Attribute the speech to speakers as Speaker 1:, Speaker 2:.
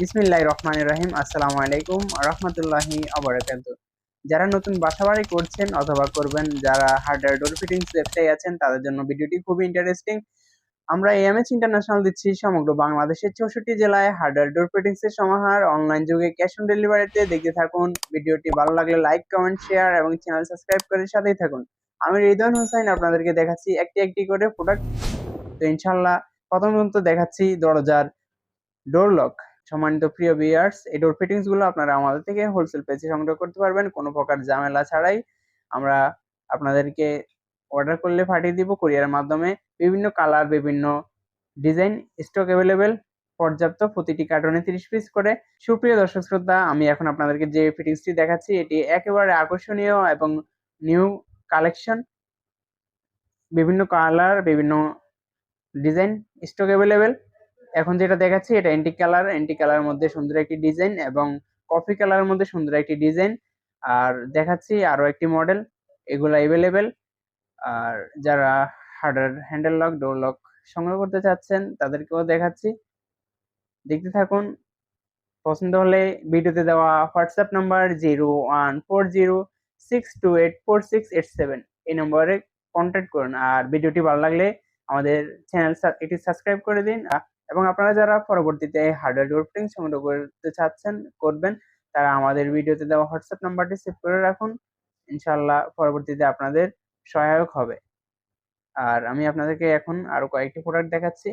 Speaker 1: বিসমিল্লাহ রহমান রহিম, আসসালামু আলাইকুম রহমতুল্লাহি আবরাকাত যারা নতুন বাসা বাড়ি করছেন অথবা করবেন, যারা হার্ডওয়্যার ডোর ফিটিংস ব্যবসায়ী আছেন, তাদের জন্য ভিডিওটি খুবই ইন্টারেস্টিং আমরা এমএচ ইন্টারন্যাশনাল দিচ্ছি সমগ্র বাংলাদেশের চৌষট্টি জেলায় হার্ডওয়্যার ডোর ফিটিংস এর সমাহার। অনলাইন যুগে ক্যাশ অন ডেলিভারিতে দেখতে থাকুন। ভিডিওটি ভালো লাগলে লাইক, কমেন্ট, শেয়ার এবং চ্যানেল সাবস্ক্রাইব করে সাথেই থাকুন। আমি হৃদয় হোসেন, আপনাদেরকে দেখাচ্ছি একটি একটি করে প্রোডাক্ট তো ইনশাল্লাহ প্রথমত দেখাচ্ছি দরজার ডোর লক সম্মানিত প্রিয় ভিউয়ার্স এই ডোর ফিটিংসগুলো আপনারা আমাদের থেকে হোলসেল পেজে সংগ্রহ করতে পারবেন। কোনো প্রকার ঝামেলা ছাড়াই আমরা আপনাদেরকে অর্ডার করলে পাঠিয়ে দিব। কুরিয়ারের মাধ্যমে বিভিন্ন কালার বিভিন্ন ডিজাইন স্টক অ্যাভেলেবেল পর্যাপ্ত প্রতিটি কার্টনে তিরিশ পিস করে। সুপ্রিয় দর্শক শ্রোতা, আমি এখন আপনাদেরকে যে ফিটিংসটি দেখাচ্ছি, এটি একেবারে আকর্ষণীয় এবং নিউ কালেকশন বিভিন্ন কালার বিভিন্ন ডিজাইন স্টক অ্যাভেলেবেল এখন যেটা দেখাচ্ছি, এটা এন্টি কালার এন্টি কালার মধ্যে সুন্দর একটি ডিজাইন এবং কফি কালারের মধ্যে সুন্দর একটি ডিজাইন আর দেখাচ্ছি আরও একটি মডেল এগুলো অ্যাভেলেবেল আর যারা harder handle lock door lock সংগ্রহ করতে চাচ্ছেন, তাদেরকেও দেখাচ্ছি। দেখতে থাকুন। পছন্দ হলে ভিডিওতে দেওয়া WhatsApp number zero one four zero six two eight four six eight seven এই নম্বরে কন্ট্যাক্ট করুন। আর ভিডিওটি ভালো লাগলে আমাদের চ্যানেল এটি সাবস্ক্রাইব করে দিন। এবং আপনারা যারা পরবর্তীতে এই হার্ডওয়্যার ফিটিং সংগ্রহ করতে চাচ্ছেন, করবেন, তারা আমাদের ভিডিওতে দেওয়া হোয়াটসঅ্যাপ নাম্বারটি সেভ করে রাখুন। ইনশাল্লাহ পরবর্তীতে আপনাদের সহায়ক হবে। আর আমি আপনাদেরকে এখন আরও কয়েকটি প্রোডাক্ট দেখাচ্ছি।